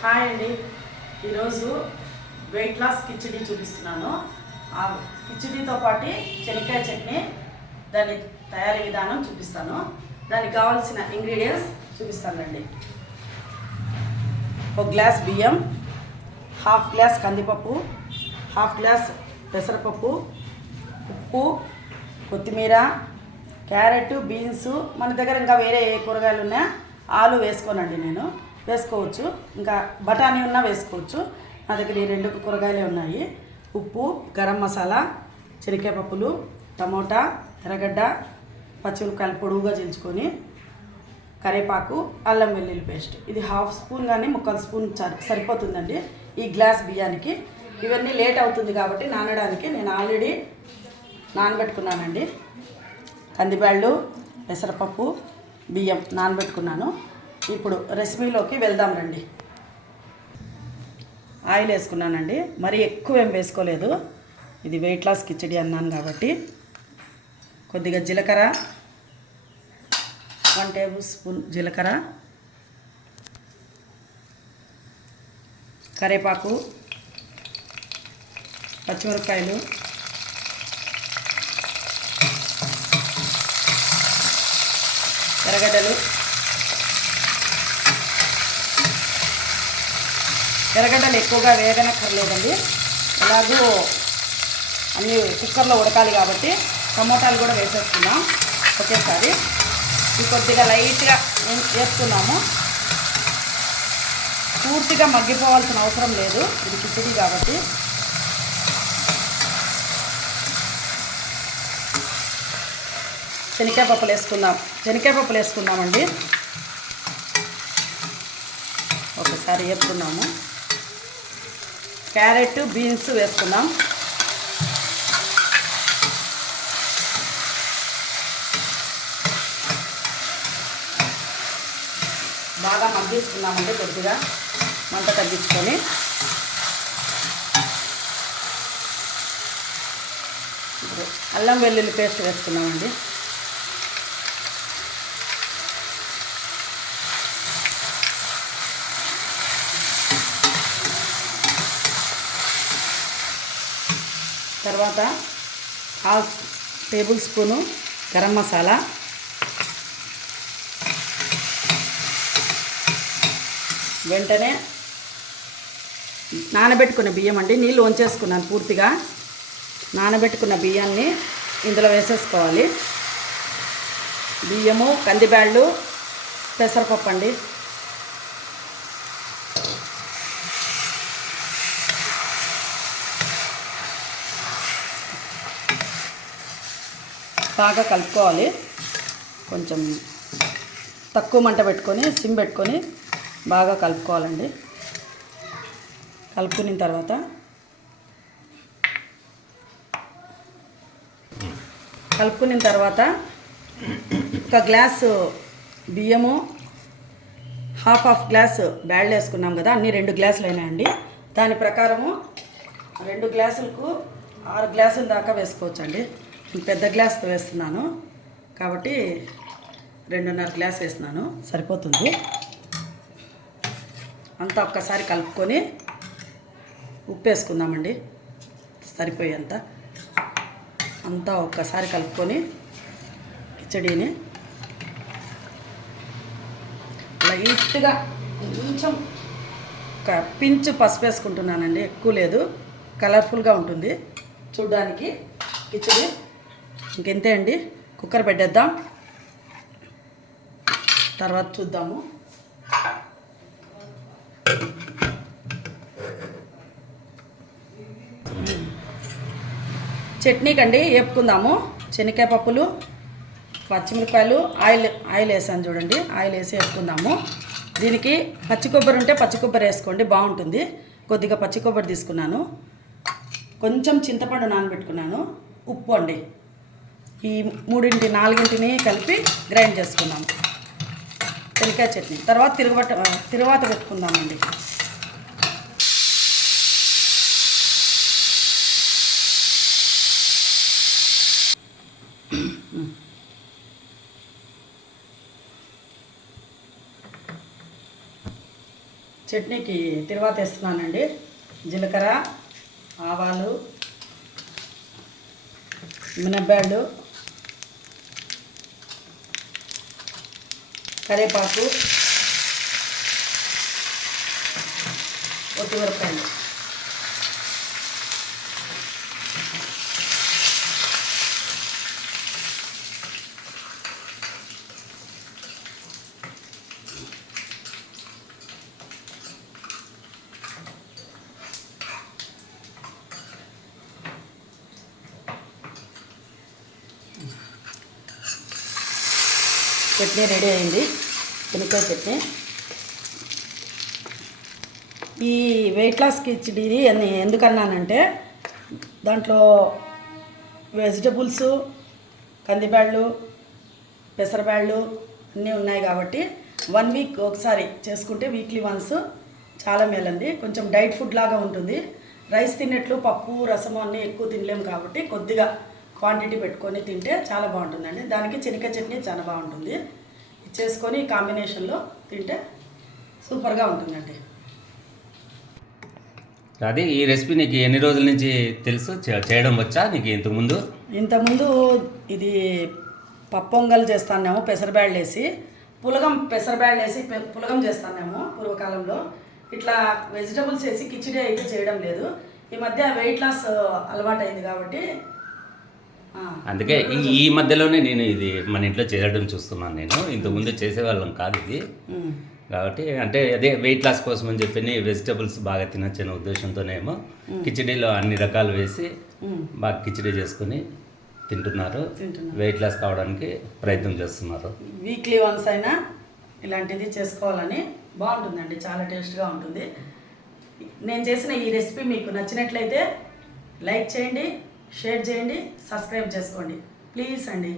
Hi అండి. ఈరోజు weight loss khichdi చూపిస్తున్నాను. ఆ కిచిడితో పాటు శనక్కాయ చట్నీ, దాని తయారీ విధానం చూపిస్తాను. దానికి కావాల్సిన ఇంగ్రీడియంట్స్ చూపిస్తానండి. ఒక గ్లాస్ బియ్యం, హాఫ్ గ్లాస్ కందిపప్పు, హాఫ్ గ్లాస్ పెసరపప్పు, ఉప్పు, కొత్తిమీర, క్యారెట్, బీన్స్, మన దగ్గర ఇంకా వేరే ఏ కూరగాయలు ఉన్నా ఆలు వేసుకోనండి, నేను వేసుకోవచ్చు, ఇంకా బఠానీ ఉన్నా వేసుకోవచ్చు. నా దగ్గర ఈ రెండు కూరగాయలే ఉన్నాయి. ఉప్పు, గరం మసాలా, శనక్కాయ పప్పులు, టమోటా, ఎర్రగడ్డ, పచ్చిమిరపకాయలు పొడుగుగా చించుకొని, కరివేపాకు, అల్లం వెల్లుల్లి పేస్ట్. ఇది హాఫ్ స్పూన్ కానీ ముక్కాలు స్పూన్ సరిపోతుందండి ఈ గ్లాస్ బియ్యానికి. ఇవన్నీ లేట్ అవుతుంది కాబట్టి నానడానికి నేను ఆల్రెడీ నానబెట్టుకున్నానండి. కందిబ్యాళ్ళు, పెసరపప్పు, బియ్యం నానబెట్టుకున్నాను. ఇప్పుడు రెసిపీలోకి వెళ్దాం రండి. ఆయిల్ వేసుకున్నానండి, మరీ ఎక్కువ ఏం వేసుకోలేదు, ఇది వెయిట్ లాస్ కిచడి అన్నాను కాబట్టి. కొద్దిగా జీలకర్ర, 1 టేబుల్ స్పూన్ జీలకర్ర, కరివేపాకు, పచ్చిమిరపకాయలు, ఎర్రగడ్డలు. ఎర్రగడ్డలు ఎక్కువగా వేగనక్కర్లేదండి, ఎలాగూ అన్నీ కుక్కర్లో ఉడకాలి కాబట్టి. టమోటాలు కూడా వేసేసుకున్నాం ఒకేసారి. ఇది కొద్దిగా లైట్గా వేసుకున్నాము, పూర్తిగా మగ్గిపోవాల్సిన అవసరం లేదు, ఇది కిచిడి కాబట్టి. శనక్కాయ పప్పులు వేసుకుందామండి. ఒకసారి వేసుకున్నాము. క్యారెట్, బీన్స్ వేసుకున్నాం. బాగా మగ్గించుకున్నామండి, కొద్దిగా మంట తగ్గించుకొని. ఇప్పుడు అల్లం వెల్లుల్లి పేస్ట్ వేసుకున్నామండి. తర్వాత half table spoon garam masala, వెంటనే నానబెట్టుకున్న బియ్యం అండి, నీళ్ళు వంచేసుకున్నాను పూర్తిగా. నానబెట్టుకున్న బియ్యాన్ని ఇందులో వేసేసుకోవాలి. బియ్యము, కందిబ్యాళ్ళు, పెసరపప్పు అండి. బాగా కలుపుకోవాలి, కొంచెం తక్కువ మంట పెట్టుకొని సిమ్ పెట్టుకొని బాగా కలుపుకోవాలండి. కలుపుకున్న తర్వాత ఒక గ్లాసు బియ్యము, హాఫ్ గ్లాసు బ్యాళ్ళు వేసుకున్నాం కదా, అన్నీ 2 గ్లాసులు అయినాయండి. దాని ప్రకారము 2 గ్లాసులకు 6 గ్లాసుల దాకా వేసుకోవచ్చండి. పెద్ద గ్లాస్ వేస్తున్నాను కాబట్టి 2.5 గ్లాస్ వేస్తున్నాను, సరిపోతుంది. అంతా ఒక్కసారి కలుపుకొని ఉప్పు వేసుకుందామండి, సరిపోయేంత. అంతా ఒక్కసారి కలుపుకొని కిచడీని లైట్గా కొంచెం ఒక పించు పసుపు వేసుకుంటున్నానండి, ఎక్కువ లేదు, కలర్ఫుల్గా ఉంటుంది చూడ్డానికి కిచడీ. ఇంకెంతే అండి, కుక్కర్ పెట్టేద్దాం, తర్వాత చూద్దాము. చట్నీకి అండి వేపుకుందాము. శనక్కాయ పప్పులు, పచ్చిమిరపకాయలు, ఆయిల్ వేసాను చూడండి, ఆయిల్ వేసి వేపుకుందాము. దీనికి పచ్చి కొబ్బరి ఉంటే పచ్చి కొబ్బరి వేసుకోండి, బాగుంటుంది. కొద్దిగా పచ్చి కొబ్బరి తీసుకున్నాను, కొంచెం చింతపండు నానబెట్టుకున్నాను, ఉప్పు అండి. ఈ 3 4 కలిపి గ్రైండ్ చేసుకున్నాము శనక్కాయ చట్నీ. తిరువాత పెట్టుకుందామండి. చట్నీకి తిరువాత వేస్తున్నానండి. జీలకర్ర, ఆవాలు, మినప్పాలు, కరివేపాకు, ఒట్టిమిరపకాయలు. చట్నీ రెడీ అయింది, శనగకాయ చట్నీ. ఈ వెయిట్ లాస్ కిచిడీని ఎందుకన్నానంటే దాంట్లో వెజిటబుల్స్, కందిబ్యాళ్ళు, పెసరబ్యాళ్ళు అన్నీ ఉన్నాయి కాబట్టి 1 వీక్ ఒకసారి చేసుకుంటే వీక్లీ వన్స్ చాలా మేలండి. కొంచెం డైట్ ఫుడ్ లాగా ఉంటుంది. రైస్ తిన్నట్లు పప్పు, రసము అన్నీ ఎక్కువ తినలేము కాబట్టి కొద్దిగా క్వాంటిటీ పెట్టుకొని తింటే చాలా బాగుంటుందండి. దానికి శనగకాయ చట్నీ చాలా బాగుంటుంది. ఇది చేసుకొని కాంబినేషన్లో తింటే సూపర్గా ఉంటుందండి. అది ఈ రెసిపీ నీకు ఎన్ని రోజుల నుంచి తెలుసు? చేయడం వచ్చా నీకు ఇంతకుముందు? ఇంతకుముందు ఇది పప్పొంగల్ చేస్తానేమో పెసరబ్యాళ్ళు వేసి, పెసరబ్యాళ్ళు వేసి పులగం చేస్తానేమో పూర్వకాలంలో. ఇట్లా వెజిటబుల్స్ వేసి కిచిడి అయితే చేయడం లేదు. ఈ మధ్య వెయిట్ లాస్ అలవాటు అయింది కాబట్టి అందుకే ఈ మధ్యలోనే నేను ఇది మన ఇంట్లో చేయడం చూస్తున్నాను. నేను ఇంతకుముందు చేసేవాళ్ళం కాదు ఇది కాబట్టి, అంటే అదే వెయిట్ లాస్ కోసం అని చెప్పి వెజిటబుల్స్ బాగా తినొచ్చనే ఉద్దేశంతోనేమో కిచిడీలో అన్ని రకాలు వేసి బాగా కిచిడీ చేసుకుని తింటున్నారు. వెయిట్ లాస్ కావడానికి ప్రయత్నం చేస్తున్నారు. వీక్లీ వన్స్ అయినా ఇలాంటిది చేసుకోవాలని. బాగుంటుందండి, చాలా టేస్ట్గా ఉంటుంది. నేను చేసిన ఈ రెసిపీ మీకు నచ్చినట్లయితే లైక్ చేయండి, షేర్ చేయండి, సబ్స్క్రైబ్ చేసుకోండి ప్లీజ్ అండి.